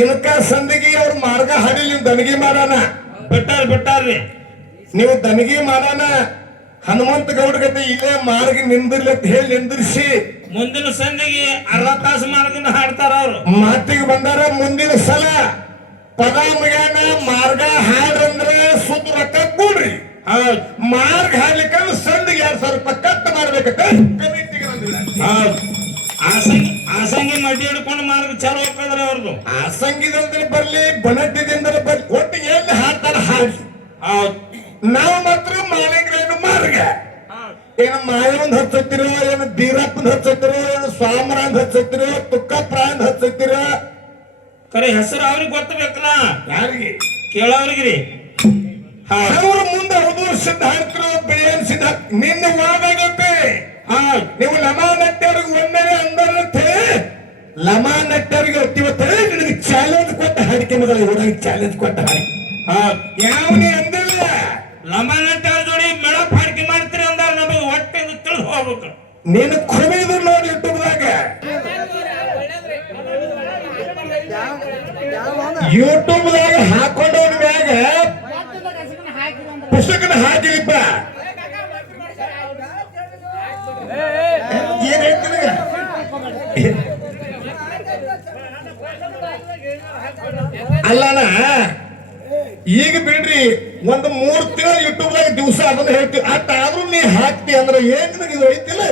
ಇನ್ಕ ಸಂದಿಗೆ ಅವ್ರ ಮಾರ್ಗ ಹಾಡಿ ನೀವು ದನಗಿ ಮಾಡೋಣ ಬಿಟ್ಟಾರ್ರಿ ನೀವು ದನಗಿ ಮಾಡೋಣ ಹನುಮಂತ ಗೌಡ ಗತೆ ಇಲ್ಲೇ ಮಾರ್ಗ ನಿಂದಿರ್ಲಿ ಅಂತ ಹೇಳಿ ನಿಂದಿರ್ಸಿ ಮುಂದಿನ ಸಂದಿಗೆ ಅರ್ಧ ತಾಸು ಮಾರ್ಗದಿಂದ ಹಾಡ್ತಾರ ಅವ್ರು ಮಾತಿಗೆ ಬಂದಾರ. ಮುಂದಿನ ಸಲ ಪದ ಮುಗ್ಯಾನ ಮಾರ್ಗ ಹಾಡ್ರಂದ್ರೆ ಸುತ್ತ ರೊಕ್ಕ ಕೂಡ್ರಿ. ಮಾರ್ಗ ಹಾಡ್ಲಿಕ್ಕ ಸಂದಿಗೆ 2,000 ರೂಪಾಯಿ ಕಟ್ ಮಾಡ್ಬೇಕಂತ ಕಮಿಟಿಗೆ ಆಸಂಗಿ ಮಡ್ಡಿ ಹಿಡ್ಕೊಂಡು ಮಾರ್ಗ ಚಾಲು ಹೋಗ್ತದ್ರ ಅವ್ರದ್ದು. ಆಸಂಗಿದಂದ್ರೆ ಬರ್ಲಿ ಬನಟ್ಟಿದಿಂದ ಬರ್ಲಿ ಒಟ್ಟು ಎಲ್ಲಿ ಹಾಡ್ತಾರ ಹಾಡ್ಲಿ. ನಾವು ಮಾತ್ರ ಮಾಲಿಂಗ್ರೇನು ಮಾರ್ಗ ಏನು ಮಾಯವಂದ್ ಹಚ್ಚತ್ತಿರೋ ಏನು ಬೀರಪ್ಪಂದ್ ಹಚ್ಚತ್ತಿರೋ ಏನು ಸ್ವಾಮರಾಂದ್ ಹಚ್ಚತ್ತಿರೋ ತುಕ್ಕಪ್ರಾಂದ್ ಹಚ್ಚತ್ತಿರೋ ಕರೆ ಹೆಸರು ಅವ್ರಿಗೆ ಗೊತ್ತಬೇಕಲ್ಲ. ಯಾರಿಗೆ ಕೇಳೋರಿಗ್ರಿ ಅವ್ರ ಮುಂದೆ ಹುಡುಗರು ಸಿದ್ಧ ಹಾಕ್ತಿರೋ ಬಿಳಿಯನ್ ಸಿದ್ಧ ನಿನ್ನ ವಾದಾಗತ್ತೆ. ನೀವು ಲಮಾ ನಟ್ಟ್ಯವ್ರಿಗೆ ಒಮ್ಮೆಲೆ ಅಂದರಂತೆ ಲಮಾ ನಟ್ಟ್ಯವ್ರಿಗೆ ಇವತ್ತು ನಿನಗೆ ಚಾಲೆಂಜ್ ಕೊಟ್ಟ ಹಾಡಿಕೆ ಮೊದಲ ಹುಡುಗ ಚಾಲೆಂಜ್ ಕೊಟ್ಟ ಹಾಡಿ ಯಾವನೇ ಅಂದಿಲ್ಲ. ಲಮಾ ನಟ್ಟ್ಯವ್ರ ಜೋಡಿ ಮೇಳಪ್ ಹಾಡಿಕೆ ಮಾಡ್ತೀರಿ ಅಂದ ನಮಗೆ ಹೊಟ್ಟೆ ತಿಳಿದು ಹೋಗ್ಬೇಕು. ನೀನು ಕುಣಿದು ನೋಡಿ ಯೂಟ್ಯೂಬ್ದಾಗ ಯೂಟ್ಯೂಬ್ದಾಗ ಹಾಕೊಂಡವ್ರ ಮ್ಯಾಗ ಪುಸ್ತಕನ ಹಾಕಿಲಿಪ್ಪ ಏನ್ ಹೇಳ್ತೀನಿ ಅಲ್ಲನ ಈಗ ಬಿಡ್ರಿ ಒಂದು 3 ತಿಂಗಳು ಯೂಟ್ಯೂಬ್ದಾಗ ದಿವಸ ಅದನ್ನ ಹೇಳ್ತೀವಿ ಅಟ್ಟ ಆದ್ರೂ ನೀ ಹಾಕ್ತಿ ಅಂದ್ರೆ ಏನ್ ನಿನಗೆ ಇದು ಐತಿಲ್ಲ.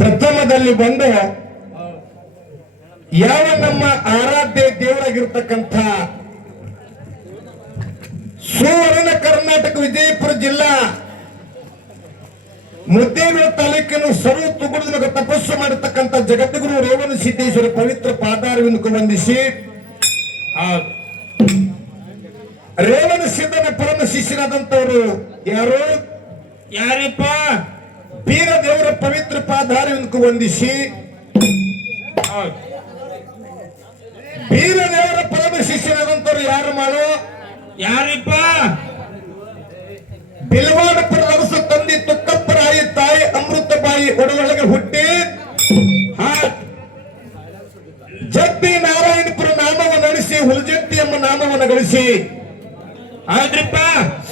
ಪ್ರಥಮದಲ್ಲಿ ಬಂದ ಯಾವ ನಮ್ಮ ಆರಾಧ್ಯ ದೇವರಾಗಿರ್ತಕ್ಕಂಥ ಸುವರ್ಣ ಕರ್ನಾಟಕ ವಿಜಯಪುರ ಜಿಲ್ಲಾ ಮುದ್ದೇನೂರು ತಾಲೂಕಿನ ಸರ್ವ ತುಗುಡಿದ ತಪಸ್ಸು ಮಾಡಿರ್ತಕ್ಕಂಥ ಜಗದ್ಗುರು ರೇವಣ ಸಿದ್ದೇಶ್ವರ ಪವಿತ್ರ ಪಾದಾರವಿಂದಕ್ಕೆ ವಂದಿಸಿ ರೇವಣ ಸಿದ್ದನ ಪರಮ ಶಿಷ್ಯರಾದಂತವರು ಯಾರಪ್ಪ ಬೀರ ದೇವರ ಪವಿತ್ರ ಪಾದಾರವಿಂದಕ್ಕೆ ವಂದಿಸಿ ಬೀರ ದೇವರ ಪರಮ ಶಿಷ್ಯರಾದಂತವರು ಯಾರು ಮಾಡೋ ಯಾರಪ್ಪ ಬಿಲ್ವಾಡಪುರ ರವಸ ತಂದೆ ತುಕ್ಕಪ್ಪರಾಯಿ ತಾಯಿ ಅಮೃತಬಾಯಿ ಒಡಗೊಳಗೆ ಹುಟ್ಟಿ ಜಡ್ಡಿ ನಾರಾಯಣಪುರ ನಾಮವನ್ನು ನಡೆಸಿ ಹುಲಜಂತಿ ಎಂಬ ನಾಮವನ್ನು ಗಳಿಸಿ ಹೌದ್ರಿಪ್ಪ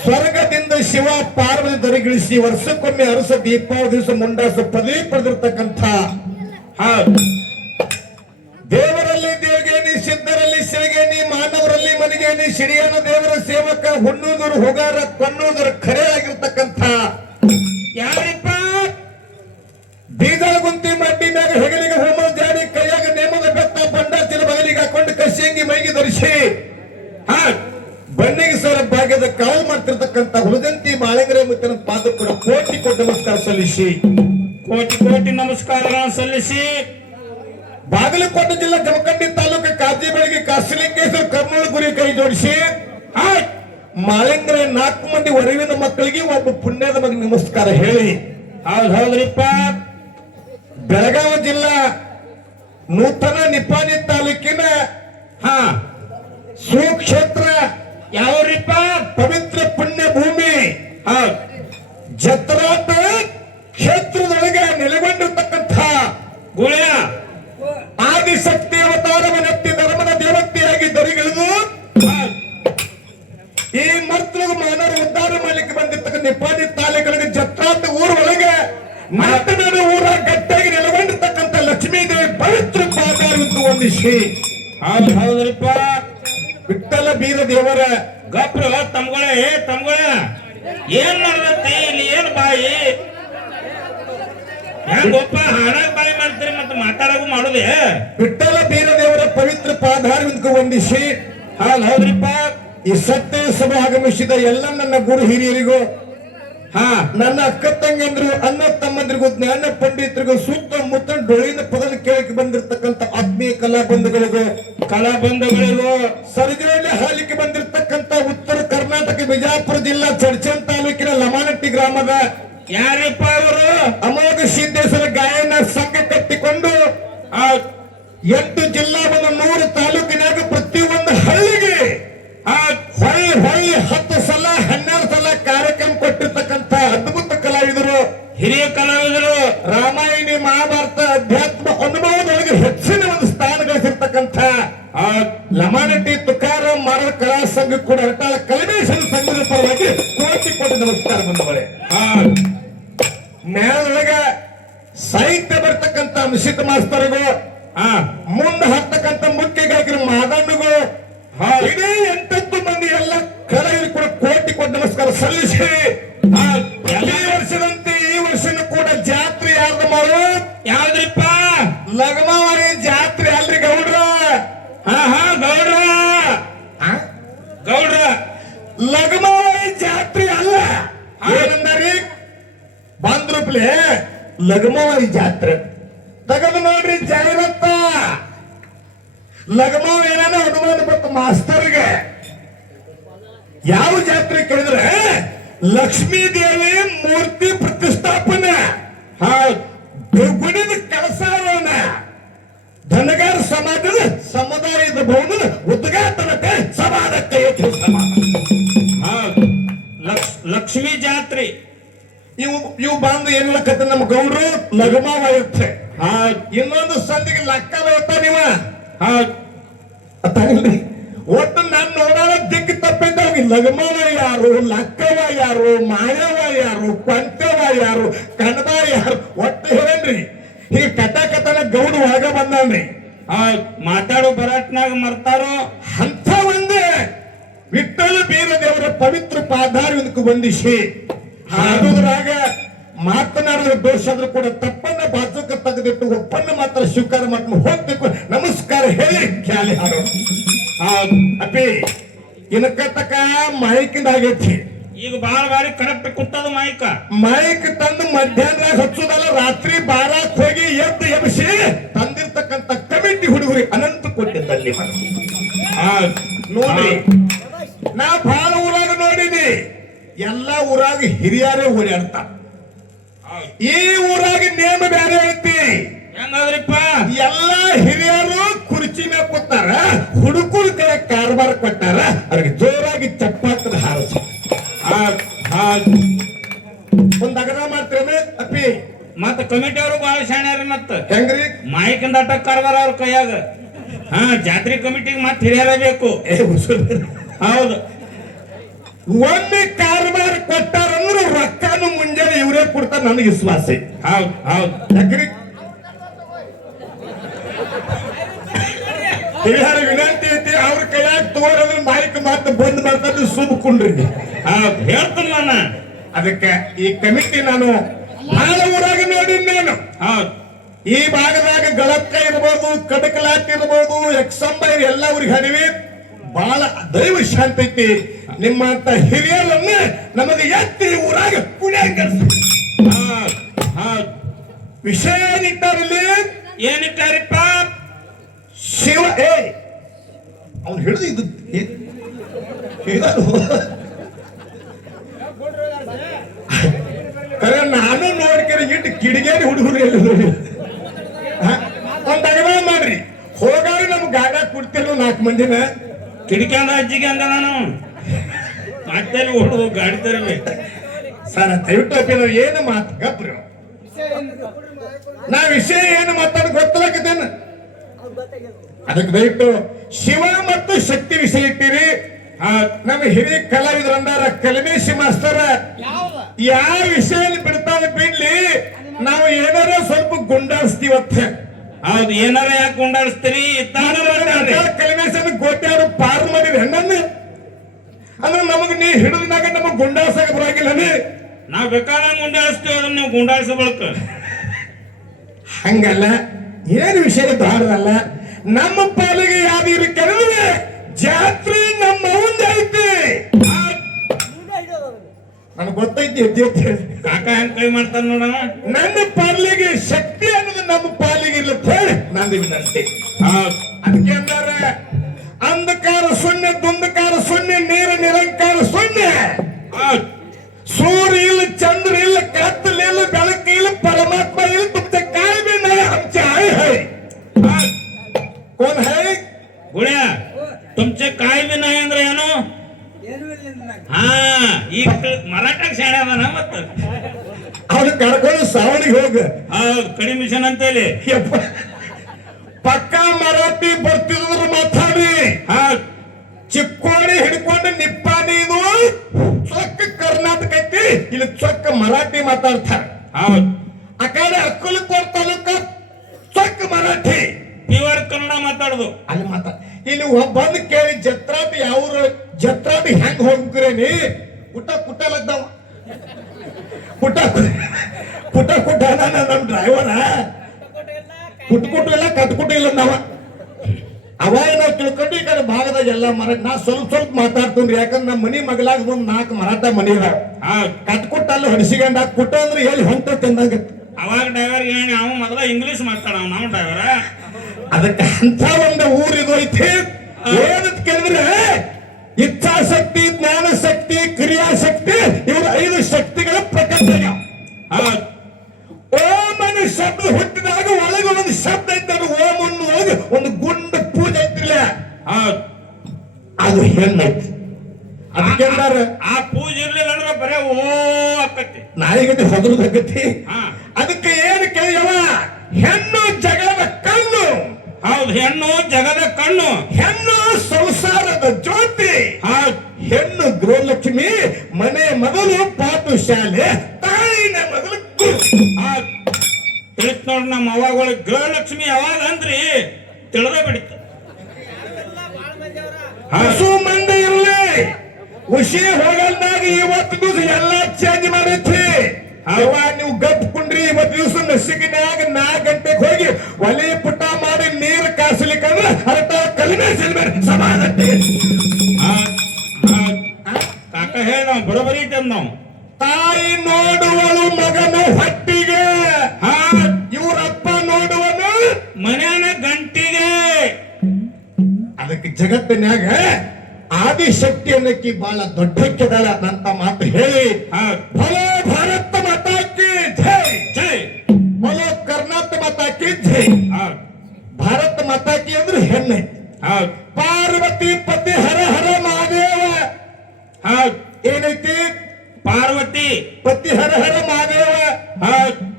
ಸ್ವರ್ಗದಿಂದ ಶಿವ ಪಾರ್ವತಿ ದರಿಗಿಳಿಸಿ ವರ್ಷಕ್ಕೊಮ್ಮೆ ಅರಸ ದೀಪಾವಳಿ ದಿವಸ ಮುಂಡಾಸ ಪದವಿ ಪಡೆದಿರ್ತಕ್ಕಂಥ ದೇವರಲ್ಲಿ ದೇವಗೇನಿ ಸಿದ್ಧರಲ್ಲಿ ಸಿರಿಗೇನಿ ಮಾನವರಲ್ಲಿ ಮನಿಗೇನಿ ಸಿರಿಯನ ದೇವರ ಸೇವಕ ಹುಣ್ಣುದರು ಹೊಗಾರ ಕೊಣ್ಣುದರ ಖರೆ ಆಗಿರ್ತಕ್ಕಂಥ ಯಾರಿಪ್ಪ ಬೀದಳ ಗುಂತಿ ಮಡ್ಡಿ ಮ್ಯಾಗ ಹೆಗಲಿಗೆ ಹೋಮ ಜಾಡಿ ಕೈಯಾಗ ನೇಮದ ಬೆತ್ತ ಬಂಡಾಚಿನ ಬಗಲಿಗೆ ಹಾಕೊಂಡು ಕಸಿಯಂಗಿ ಮೈಗೆ ಧರಿಸಿ ಬಣ್ಣಿಗೆ ಸರ ಭಾಗ್ಯದ ಕಾಲ್ ಮಾಡ್ತಿರ್ತಕ್ಕಂಥ ಹುಲಜಂತಿ ಮಾಳಿಂಗರ ಮುತ್ತಿನ ಪಾದ ಕೂಡ ಕೋಟಿ ಕೋಟಿ ನಮಸ್ಕಾರ ಸಲ್ಲಿಸಿ ಕೋಟಿ ನಮಸ್ಕಾರಗಳನ್ನು ಸಲ್ಲಿಸಿ ಬಾಗಲಕೋಟೆ ಜಿಲ್ಲಾ ಜಮಖಂಡಿ ತಾಲೂಕು ಕಾಜಿಬೆಳಗಿ ಕಾಶಲಿಂಗೇಶ್ವರ ಕರ್ನೂಲು ಗುರಿ ಕೈ ಜೋಡಿಸಿ ಮಾಳಿಂಗರ 4 ಮಂದಿ ವರವಿನ ಮಕ್ಕಳಿಗೆ ಒಬ್ಬ ಪುಣ್ಯದ ಮಗ ನಮಸ್ಕಾರ ಹೇಳಿ ಹೌದ್ರಿಪ್ಪ ಬೆಳಗಾವಿ ಜಿಲ್ಲಾ ನೂತನ ನಿಪಾನಿ ತಾಲೂಕಿನ ಸುಕ್ಷೇತ್ರ ಯಾವ್ರಿಪ್ಪ ಪವಿತ್ರ ಪುಣ್ಯ ಭೂಮಿ ಜತ್ರಾಟ ಕ್ಷೇತ್ರದೊಳಗೆ ನೆಲೆಗೊಂಡಿರ್ತಕ್ಕಂಥ ಗುಳಿಯ ಆದಿಶಕ್ತಿ ಅವತಾರವನ್ನೆತ್ತಿ ಧರ್ಮದ ದೇವತೆಯಾಗಿ ದರಿಗಿಳಿದು ಈ ಮರ್ತೃ ಮಾನವ ಉದ್ಧಾರ ಮಾಡಲಿಕ್ಕೆ ಬಂದಿರ್ತಕ್ಕಂಥ ನಿಪಾನಿ ತಾಲೂಕಿನ ಜತ್ರಾಟ ಊರೊಳಗೆ ಮಾತನಾಡು ಊರ ಗಟ್ಟಿಯಾಗಿ ನೆಲೆಗೊಂಡಿರ್ತಕ್ಕಂಥ ಲಕ್ಷ್ಮೀದೇವಿ ಪವಿತ್ರ ಪಾದಾರವನ್ನು ವಂದಿಸಿ ಹೌದ್ರಿಪ್ಪ ವಿಠ್ಠಲ ಬೀರ ದೇವರ ಗಪ್ರ ತಮ್ಗಳ ಏನ್ ಮಾಡ್ದತ್ತಿ ಇಲ್ಲಿ ಏನ್ ಬಾಯಿ ಹೆಂಗೊಪ್ಪ ಹಾಡಾಗ ಬಾಯಿ ಮಾಡ್ತೀರಿ ಮತ್ತೆ ಮಾತಾಡೋದು ಮಾಡುದೇ ವಿಠ್ಠಲ ಬೀರ ದೇವರ ಪವಿತ್ರ ಪಾದಾರವಿಂದಕ್ಕೆ ವಂದಿಸಿ ಹೌದ್ರಿಪ್ಪ ಈ ಸತ್ಯ ಸಭೆ ಆಗಮಿಸಿದ ಎಲ್ಲ ನನ್ನ ಗುರು ಹಿರಿಯರಿಗೂ ನನ್ನ ಅಕ್ಕ ತಂಗಂದ್ರು ಅಣ್ಣ ತಮ್ಮಂದ್ರಿಗೂ ಜ್ಞಾನ ಪಂಡಿತರಿಗೂ ಸುತ್ತಮುತ್ತ ಡೊಳ್ಳಿನ ಪದನ ಕೇಳಕ್ಕೆ ಬಂದಿರತಕ್ಕಂಥ ಆತ್ಮೀಯ ಕಲಾ ಬಂಧುಗಳಿಗೂ ಸರ್ಜೋಳಿ ಹಾಲಿಗೆ ಬಂದಿರತಕ್ಕಂಥ ಉತ್ತರ ಕರ್ನಾಟಕ ಬಿಜಾಪುರ ಜಿಲ್ಲಾ ಚಡ್ಚನ್ ತಾಲೂಕಿನ ಲಮಾನಟ್ಟಿ ಗ್ರಾಮದ ಯಾರಪ್ಪ ಅವರು ಅಮೋಘ ಸಿದ್ದೇಶ್ವರ ಗಾಯನ ಸಂಘ ಕಟ್ಟಿಕೊಂಡು 8 ಜಿಲ್ಲಾ 100 ತಾಲೂಕಿನಾಗ ಪ್ರತಿಯೊಂದು ಹಳ್ಳಿಗೆ ಹೊಳ್ಳಿ 10 ಸಲ 12 ಸಲ ಕಾರ್ಯಕ್ರಮ ಕೊಟ್ಟಿರ್ತಕ್ಕಂಥ ಅದ್ಭುತ ಕಲಾವಿದರು ಹಿರಿಯ ಕಲಾವಿದರು ರಾಮಾಯಣ ಮಹಾಭಾರತ ಅಧ್ಯಾತ್ಮ ಅನುಭವದೊಳಗೆ ಹೆಚ್ಚಿನ ಒಂದು ಸ್ಥಾನ ಗಳಿಸಿರ್ತಕ್ಕಂಥ ಆ ಲಮಾನಟ್ಟಿ ತುಕಾರಾಮ್ ಮಾರಳ ಕಲಾ ಸಂಘ ಕೂಡ ಹರಟಾಳ ಕಲಮೇಶ್ವರ ಸಂಘದ ಪರವಾಗಿ ಕೋಟಿ ನಮಸ್ಕಾರ ಬಂದವರೆ. ಮೇಳದೊಳಗ ಸಾಹಿತ್ಯ ಬರ್ತಕ್ಕಂಥ ನಿಶ್ಚಿತ ಮಾಸ್ತರಿಗೂ ಮುಂದೆ ಹತ್ತಕ್ಕಂಥ ಮುಖ್ಯ ಗಾಯಕರು ಮಾದಣ್ಣಗಳು ಇಡೀ 8 ಮಂದಿ ಎಲ್ಲ ಕಲಾವಿದರು ಕೂಡ ಕೋಟಿ ನಮಸ್ಕಾರ ಸಲ್ಲಿಸಿ ಈ ವರ್ಷದಂತೆ ಈ ವರ್ಷನೂ ಕೂಡ ಜಾತ್ರೆ ಯಾರ್ದು ಮಾಡು ಯಾವ್ದ್ರಿಪ್ಪ? ಲಗಮಾವರಿ ಜಾತ್ರೆ ಅಲ್ರಿ ಗೌಡ್ರ. ಗೌಡ್ರ ಗೌಡ್ರ ಲಗಮಾವರಿ ಜಾತ್ರೆ ಅಲ್ಲ. ಏನಂದಾರಿ ಬಂದ್ರಪ್ಲೆ ಲಗಮಾವರಿ ಜಾತ್ರೆ ತಗದು ನೋಡ್ರಿ ಜಾಹೀರಾತ. ಲಗಮಾವ ಏನೇನೋ ಅನುಮಾನ ಬಂತು ಮಾಸ್ತರ್ಗೆ. ಯಾವ ಜಾತ್ರೆ ಕೇಳಿದ್ರೆ ಲಕ್ಷ್ಮೀ ದೇವಿ ಮೂರ್ತಿ ಪ್ರತಿಷ್ಠಾಪನೆ, ಗುಡಿದ ಕೆಲಸವನ್ನ ಧನಗಾರ ಸಮಾಜದ ಸಮುದಾಯದ ಭವನದ ಉದ್ಘಾಟನಕ್ಕೆ ಸಮಾಜಕ್ಕೆ ಲಕ್ಷ್ಮೀ ಜಾತ್ರೆ ಇವು ಬಂದು ಏನಿಲ್ಲ ಕತೆ ನಮ್ಮ ಗೌಡ್ರು ಲಗಮಾವ ಇರುತ್ತೆ. ಇನ್ನೊಂದು ಸಂದಿಗೆ ಲಕ್ಕವ ಇರ್ತ ನೀವ ಒಟ್ಟು ನಾನು ನೋಡೋಣ ದಿಕ್ಕು ತಪ್ಪಿದ್ದಾಗ ಲಗಮವ ಯಾರು, ಲಕ್ಕವ ಯಾರು, ಮಾಯವ ಯಾರು, ಕೊಂತವ ಯಾರು, ಕಣಬ ಯಾರು ಒಟ್ಟು ಹೇಳನ್ರಿ. ಈಗ ಕಥನ ಗೌಡ ಒಳಗ ಬಂದನ್ರಿ. ಮಾತಾಡೋ ಬರಾಟ್ನಾಗ ಮರ್ತಾರೋ ಅಂತ ಒಂದೇ ವಿಠ್ಠಲ ಬೀರ ದೇವರ ಪವಿತ್ರ ಪಾದಾರವಿಂದಕ್ಕೆ ವಂದಿಸಿ ಹಾಡುದ್ರಾಗ ಮಾತನಾಡಿದ ದೋಷ ಆದ್ರೂ ಕೂಡ ತಪ್ಪನ್ನ ಬಾಜುಕ ತೆಗೆದಿಟ್ಟು ಒಪ್ಪನ್ನ ಮಾತ್ರ ಸ್ವೀಕಾರ ಮಾಡ್ಕೊಂಡು ಹೋಗ್ಬೇಕು. ನಮಸ್ಕಾರ ಹೇಳಿ ಖ್ಯಾಲಿ ಹಾಡು ಅಪ್ಪಿ ಇನ್ಕತ್ತಕ ಮೈಕಿಂದ ಆಗೈತಿ. ಈಗ ಬಹಳ ಬಾರಿ ಕರೆಕ್ಟ್ ಕುತ್ತದ ಮೈಕ್ ತಂದು ಮಧ್ಯಾಹ್ನ ಹಚ್ಚುದಲ್ಲ, ರಾತ್ರಿ 12 ಹೋಗಿ ಎದ್ದು ಎಬ್ಸಿ ತಂದಿರ್ತಕ್ಕಂಥ ಕಮಿಟಿ ಹುಡುಗರಿ ಅನಂತ ಕೊಟ್ಟಿದ್ದಲ್ಲಿ ನೋಡಿ. ನಾ ಬಹಳ ಊರಾಗ ನೋಡಿನಿ, ಎಲ್ಲ ಊರಾಗ ಹಿರಿಯರೇ ಓಡಾಡ್ತಾರ. ಈ ಊರಾಗ ನೇಮ ಬೇರೆ ಐತಿ. ಹೆಂಗಾದ್ರಿಪ್ಪ? ಎಲ್ಲ ಹಿರಿಯರು ಕುರ್ಚಿ ಮೇಲೆ ಕೂತಾರ, ಹುಡುಗರ ಕೈ ಕಾರ್ಬಾರ್ ಕೊಟ್ಟಾರ. ಅವ್ರಿಗೆ ಜೋರಾಗಿ ಚಪ್ಪಾತ್ರ ಹಾರಿಸ ಒಂದ್ ಅಗದ ಮಾಡ್ತೇನೆ ಅಪ್ಪಿ. ಮತ್ತ ಕಮಿಟಿ ಅವರು ಬಹಳ ಶಾಣ್ಯಾರ. ಮತ್ತ ಹೆಂಗ್ರಿ ಮಾಯಕಿಂದ ಅಟ್ಟ ಕಾರ್ಬಾರ ಅವ್ರ ಕೈಯಾಗ. ಜಾತ್ರೆ ಕಮಿಟಿಗೆ ಮತ್ ಹಿರಿಯರ ಬೇಕು. ಹೌದು, ಒಮ್ಮೆ ಕಾರ್ಬಾರ್ ಕೊಟ್ಟಾರಂದ್ರೆ ರೊಕ್ಕನು ಮುಂಜಾನೆ ಇವರೇ ಕೊಡ್ತಾರ. ನನಗೆ ವಿಶ್ವಾಸ. ಹೌದು ಹೌದು. ಯಾಕ್ರಿ ಹಿರಿಯರ ವಿನಂತಿ ಐತಿ, ಅವ್ರ ಕೈಯಾಗ ತಗೋರದ್ರ ಮಾಯಕ ಮಾತು ಬಂದ್ ಮಾಡ್ತಾರೆ. ಸುಮ್ಕೊಂಡ್ರಿ ಹೌದು ಹೇಳ್ತೀನಿ ನಾನು. ಅದಕ್ಕೆ ಈ ಕಮಿಟಿ ನಾನು ಬಹಳ ಊರಾಗ ನೋಡಿ. ನಾನು ಹೌದು ಈ ಭಾಗದಾಗ ಗಳಕ್ಕ ಇರ್ಬೋದು, ಕಡಕಲಾಟ್ ಇರ್ಬೋದು, ಎಕ್ಸಂಬ ಎಲ್ಲ ಊರಿಗೆ ಹರಿವಿ ಬಹಳ ದೈವ ಶಾಂತಿ ಐತಿ. ನಿಮ್ಮಂತ ಹಿರಿಯರನ್ನ ನಮಗೆ ಎತ್ತಿ ಊರಾಗ ಪುಣ್ಯ ವಿಷಯ ಏನಿಟ್ಟಾರಲ್ಲಿ? ಏನಿಟ್ಟಾರಿಪ್ಪ? ಶಿವ ಅವ್ನು ಹಿಡಿದು ಇದು ಕರೆ ನಾನು ನೋಡ್ಕರೆ ಇಟ್ಟು ಕಿಡಿಗೇರಿ ಹುಡುಗರು ಎಲ್ಲ ನೋಡಿ. ಒಂದ್ ಅಗದ ಮಾಡ್ರಿ, ಹೋಗಾರ ನಮ್ಗೆ ಗಾಡ ಕೊಡ್ತಿಲ್ಲ 4 ಮಂದಿನ. ಕಿಡಿಕ್ಯಾಂದ ಅಜ್ಜಿಗೆ ಅಂದ ನಾನು ಮತ್ತೆ ಓಡುದು ಗಾಡಿ ತರಲಿ ಸರ್. ದಯವಿಟ್ಟು ನಾವು ಏನು ಮಾತು ಗಪ್ರಿ, ನಾ ವಿಷಯ ಏನು ಮಾತಾಡ ಗೊತ್ತಲಾಕಿದ್ದೇನೆ. ಅದಕ್ಕೆ ದಯವಿಟ್ಟು ಶಿವ ಮತ್ತು ಶಕ್ತಿ ವಿಷಯ ಇಟ್ಟಿರಿ. ನಮ್ಮ ಹಿರಿಯ ಕಲಾವಿದ್ರ ಅಂದಾರ ಕಲಮೇಶಿ ಮಾಸ್ತರ ಯಾವ ವಿಷಯ ಬಿಡ್ತಾವ ಬಿಡ್ಲಿ, ನಾವು ಏನಾರ ಸ್ವಲ್ಪ ಗುಂಡಾಡಿಸ್ತೀವತ್ತ. ಹೌದು, ಏನಾರ ಯಾಕೆ ಗುಂಡಾಡಿಸ್ತೀರಿ? ಕಲಮೇಶನ ಗೋಟ್ಯಾರು ಪಾರು ಮಾಡಿರಿ ಹೆಣ್ಣನ್ನು ಅಂದ್ರೆ ನಮಗ್ ನೀ ಹಿಡಿದಾಗ ನಮಗ್ ಗುಂಡಾಡ್ಸಕ್ ಬರಾಗಿಲ್ಲ. ನಾವ್ ಬೇಕಾದಂಗ ಗುಂಡಾಡಿಸ್ತೀವಿ, ಅದನ್ನ ನೀವು ಗುಂಡಾಡಿಸ ಬಳಕ ಹಂಗಲ್ಲ. ಏನು ವಿಷಯ ದಾರದಲ್ಲ. ನಮ್ಮ ಪಾಲಿಗೆ ಯಾವ್ದು ಕೆರೆದ್ರೆ ಜಾತ್ರೆ ನಮ್ಮ ಐತಿ. ನನಗೆ ಗೊತ್ತೈತಿ ಕಾಕ ಹೆಂಗ್ ಕೈ ಮಾಡ್ತಾರ ನೋಡೋಣ. ನನ್ನ ಪಾಲಿಗೆ ಶಕ್ತಿ ಅನ್ನೋದು ನಮ್ಮ ಪಾಲಿಗೆ ಇಲ್ಲ ಹೇಳಿ ನಂದು ವಿನಂತಿ. ಅದಕ್ಕೆ ಅಂದಾರ ಅಂಧಕಾರ ಶೂನ್ಯ, ದುಂಧಕಾರ ಶೂನ್ಯ, ನೀರ ನಿರಂಕಾರ ಶೂನ್ಯ. ಸೂರ್ಯ ಇಲ್ಲ, ಚಂದ್ರ ಇಲ್ಲ, ಕತ್ತಲ ಇಲ್ಲ, ಬೆಳಕು ಇಲ್ಲ, ಪರಮಾತ್ಮ ಇಲ್ಲ. ತುಮಚೆ ಕಾಯಿ ಬಿ ನಯ हमसे आए हैं. कौन है? ಗುಳ್ಯ ತುಮಚೆ ಕಾಯಿ ಬಿ ನಯ ಅಂದ್ರೆ ಏನು? ಈಗ ಮರಾಠ ಶಾಣೆ ಅದಾನ. ಮತ್ತ ಅವನು ಕರ್ಕೊಂಡು ತಗೊಂಡು ಸಾವಣಿಗೆ ಹೋಗ. ಹೌದು ಕಡಿಮೆ ಮಿಷನ್ ಅಂತೇಳಿ. ಯಪ್ಪ, ಪಕ್ಕಾ ಮರಾಠಿ ಬರ್ತಿದ್ರು ಮಾತಾಡಿ. ಚಿಕ್ಕೋಡಿ ಹಿಡ್ಕೊಂಡು ನಿಪ್ಪಾಣಿ ಇದು ಚೊಕ್ಕ ಕರ್ನಾಟಕ ಐತಿ, ಇಲ್ಲಿ ಚೊಕ್ಕ ಮರಾಠಿ ಮಾತಾಡ್ತಾರ. ಹೌದು ಆ ಕಡೆ ಅಕ್ಕಲಕೋಟ್ ತಾಲೂಕ ಚೊಕ್ಕ ಮರಾಠಿ, ಪ್ಯೂರ್ ಕನ್ನಡ ಮಾತಾಡುದು. ಅಲ್ಲಿ ಮಾತಾಡ. ಇಲ್ಲಿ ಬಂದು ಕೇಳಿ ಜತ್ರಾಟ ಯಾವ ಜತ್ರಾಟ ಹೆಂಗ್ ಹೋಗ್ರೇನಿ, ಕುಟ ಕುಟ್ಟಲದ್ದಾವ ಕುಟ ಕುಟ ಕುಟ ನಮ್ ಡ್ರೈವರ ಕುಟ್ಕುಟ್ಟು ಇಲ್ಲ ಕಟ್ಕುಟ್ಟು ಇಲ್ಲ ನಾವ. ಅವಾಗ ನಾವು ತಿಳ್ಕೊಂಡು ಈ ಕಡೆ ಭಾಗದಾಗ ಎಲ್ಲ ಮರಾಠ. ನಾ ಸ್ವಲ್ಪ ಮಾತಾಡ್ತೀನಿ, ಯಾಕಂದ್ರೆ ನಮ್ಮ ಮನಿ ಮಗಲಾಗ ಒಂದು 4 ಮರಾಠ ಮನಿ ಇದಾವ. ಕಟ್ಕುಟ್ಟ ಅಲ್ಲಿ ಹೊಡಿಸಿಕೊಂಡ ಕುಟ್ಟ ಅಂದ್ರೆ ಎಲ್ಲಿ ಹೊಂಟ ತಿಂದಂಗ. ಅವಾಗ ಡ್ರೈವರ್ ಹೇಳಿ ಅವ ಮೊದಲ ಇಂಗ್ಲಿಷ್ ಮಾತಾಡ, ನಾವು ಡ್ರೈವರ. ಅದಕ್ಕೆ ಅಂತ ಒಂದು ಊರು ಇದು ಐತಿ. ಏನಂತ ಕೇಳಿದ್ರೆ ಇಚ್ಛಾಶಕ್ತಿ, ಜ್ಞಾನಶಕ್ತಿ, ಕ್ರಿಯಾಶಕ್ತಿ, ಇವರು 5 ಶಕ್ತಿಗಳ ಪ್ರಕಟ. ಓಂ ಅನ್ನೋ ಶಬ್ದ ಹುಟ್ಟಿದಾಗ ಒಳಗೆ ಒಂದು ಶಬ್ದ ಐತೆ, ಅದು ಓಂ ಅನ್ನುವಾಗ ಒಂದು ಗುಂಡ ಪೂಜೆ ಐತಿಲ್ಲ, ಅದು ಹೆಣ್ಣೈತಿ. ಅದಕ್ಕೆ ಆ ಪೂಜೆ ಇರ್ಲಿಲ್ಲ ಅಂದ್ರೆ ಬರೇ ಓ ಆಕತಿ, ನಾಯಿಗತಿ ಹೊದ್ರದಾಗತಿ. ಅದಕ್ಕೆ ಏನು ಕೇಳಿಯವ, ಹೆಣ್ಣು ಜಗದ ಕಣ್ಣು. ಹೌದು, ಹೆಣ್ಣು ಜಗದ ಕಣ್ಣು, ಹೆಣ್ಣು ಸಂಸಾರದ ಜ್ಯೋತಿ. ಹೆಣ್ಣು ಗೃಹಲಕ್ಷ್ಮಿ, ಮನೆ ಮೊದಲು ಪಾಠಶಾಲೆ, ತಾಯಿನ ಮೊದಲು ತಿಳಿತ್ ನೋಡ್ರಿ. ನಮ್ಮ ಅವಾಗಳ ಗೃಹಲಕ್ಷ್ಮಿ ಯಾವಾಗ ಅಂದ್ರಿ ತಿಳಿದ ಬಿಡಿತು. ಹಸು ಮಂದಿ ಇರ್ಲಿ, ಖುಷಿ ಹೋಗಲ್ದಾಗ ಇವತ್ತು ದಿವಸ ಎಲ್ಲಾ ಚೇಂಜ್ ಮಾಡೈತಿ. ಅವಾಗ ನೀವು ಗಪ್ ಕುಂಡ್ರಿ, ಇವತ್ತು ದಿವಸ ನಸಿಕಿನ್ಯಾಗ 4 ಗಂಟೆಗೆ ಹೋಗಿ ಒಲೆ ಪುಟ್ಟ ಮಾಡಿ ನೀರು ಕಾಸಲಿಕ್ಕಂದ್ರೆ ಅರ್ಥ ಕಲಿಮೆ ಸಮಾನತೆ. ಕಾಕ ಹೇಳ ನಾವು ಬರೋಬರಿ ಇದ್ದೇವೆ ನಾವು. ತಾಯಿ ನೋಡುವಳು ಮಗನ ಹೊಟ್ಟಿಗೆ, ಇವರಪ್ಪ ನೋಡುವನು ಮನೆಯ ಗಂಟಿಗೆ. ಅದಕ್ಕೆ ಜಗತ್ತಿನ್ಯಾಗ ಆದಿಶಕ್ತಿ ಅನ್ನಕ್ಕೆ ಬಹಳ ದೊಡ್ಡಕ್ಕಿದಾಳ ಅಂತ ಮಾತು ಹೇಳಿ, ಭಲೋ ಭಾರತ ಮಾತಾಕಿ ಜೈ ಜೈ, ಭಲೋ ಕರ್ನಾಟಕ ಮಾತಾಕಿ ಜೈ. ಭಾರತ ಮಾತಾಕಿ ಅಂದ್ರೆ ಹೆಣ್ಣೆ. ಪಾರ್ವತಿ ಪತಿ ಹರ ಹರ ಮಹಾದೇವ. ಏನೈತಿ? ಪಾರ್ವತಿ ಪತಿ ಹರ ಹರ ಮಹಾದೇವ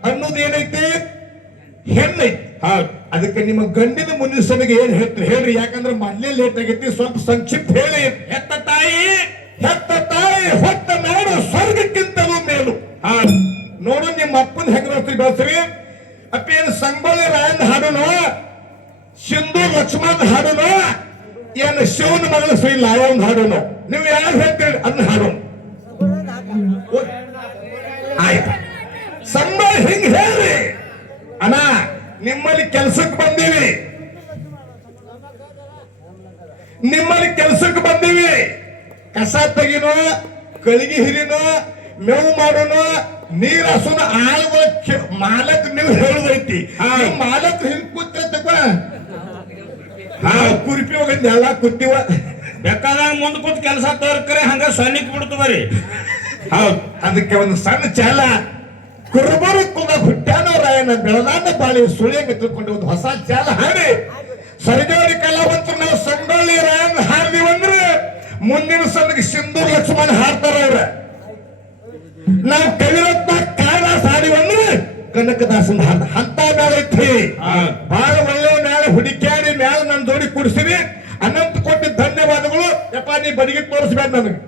ಅನ್ನೋದು ಏನೈತಿ? ಹೆಣ್ಣೈತಿ. ಅದಕ್ಕೆ ನಿಮ್ಮ ಗಂಡಿನ ಮುನಿಸನಿಗೆ ಏನ್ ಹೇಳ್ತೀರಿ ಹೇಳ್ರಿ, ಯಾಕಂದ್ರೆ ಮೊದ್ಲೇ ಲೇಟ್ ಆಗೈತಿ, ಸ್ವಲ್ಪ ಸಂಕ್ಷಿಪ್ತ ಹೇಳಿ. ಹೆತ್ತ ತಾಯಿ ಹೊತ್ತ ನಾಡು ಸ್ವರ್ಗಕ್ಕಿಂತಲೂ ಮೇಲು. ನೋಡು ನಿಮ್ಮ ಅಪ್ಪನ ಹೆಂಗ್ ಬೆಳೆಸ್ರಿ. ಅಪ್ಪ ಏನು ಸಂಗೊಳ್ಳಿ ರಾಯನ್ ಹಾಡುನು, ಸಿಂಧು ಲಕ್ಷ್ಮಣ್ ಹಾಡುನು, ಏನು ಶಿವನ ಮಗಳ ಶ್ರೀ ಲಾಯನ್ ಹಾಡುನು, ನೀವು ಯಾರು ಹೇಳ್ತೀರಿ ಅದನ್ನ ಹಾಡು. ಆಯ್ತು, ಸಂಗೊಳ್ಳಿ ಹಿಂಗ್ ಹೇಳ್ರಿ. ಅಣ್ಣ ನಿಮ್ಮಲ್ಲಿ ಕೆಲ್ಸಕ್ಕೆ ಬಂದೀವಿ, ಕಸ ತೆಗಿನೋ, ಕಳಿಗೆ ಹಿರಿನೋ, ಮೇವು ಮಾಡೋನು, ನೀರ್ ಹಸುನ ಆಳುಗಳ ಮಾಲಕ್ ನೀವು ಹೇಳುದೈತಿ. ಮಾಲಕ್ ಹಿಂಗ್ ಕೂತೈತಪ್ಪ, ಕುರ್ಪಿ ಹೋಗಿದ್ದ ಎಲ್ಲ ಕೂತೀವ. ಬೇಕಾದಾಗ ಮುಂದ್ ಕೂತ್ ಕೆಲಸ ತೋರ್ಕರೆ ಹಂಗ ಸನ್ನಿಕ್ ಬಿಡ್ತು ಬರೀ. ಹೌದು, ಅದಕ್ಕೆ ಒಂದು ಸಣ್ಣ ಚಾಲ. ಕುರುಬರು ಕುಲ ಹುಟ್ಟ್ಯಾನೋ ರಾಯನ ಬೆಳದಾನ ಬಾಳಿ ಸುಳಿಯಂಗ ತಿಳ್ಕೊಂಡು ಒಂದು ಹೊಸ ಚಾಲ ಹಾಡಿ ಸರ್ಜೋಡಿ ಕಲಾವಂತರು ನಾವು ಸಂಗೊಳ್ಳಿ ರಾಯನ್ ಹಾಡಿವಂದ್ರೆ ಮುಂದಿನ ಸಲಕ್ಕೆ ಸಿಂಧು ಲಕ್ಷ್ಮಣ್ ಹಾಡ್ತಾರ ಅವ್ರ. ನಾವು ಕವಿರತ್ನ ಕಾಳಿದಾಸ ಹಾಡಿವಂದ್ರೆ ಕನಕದಾಸನ್ ಹಾಡ ಅಂತ ಮೇಳೈತಿ. ಬಹಳ ಒಳ್ಳೆ ಮೇಳ ಹುಡುಕ್ಯಾಡಿ ಮೇಳ ನನ್ನ ಜೋಡಿ ಕುಡಿಸಿರಿ. ಅನಂತ ಕೋಟಿ ಧನ್ಯವಾದಗಳು. ಯಪ್ಪ ನೀ ಬಡಿಗೆ ತೋರಿಸ್ಬೇಡ ನನಗೆ.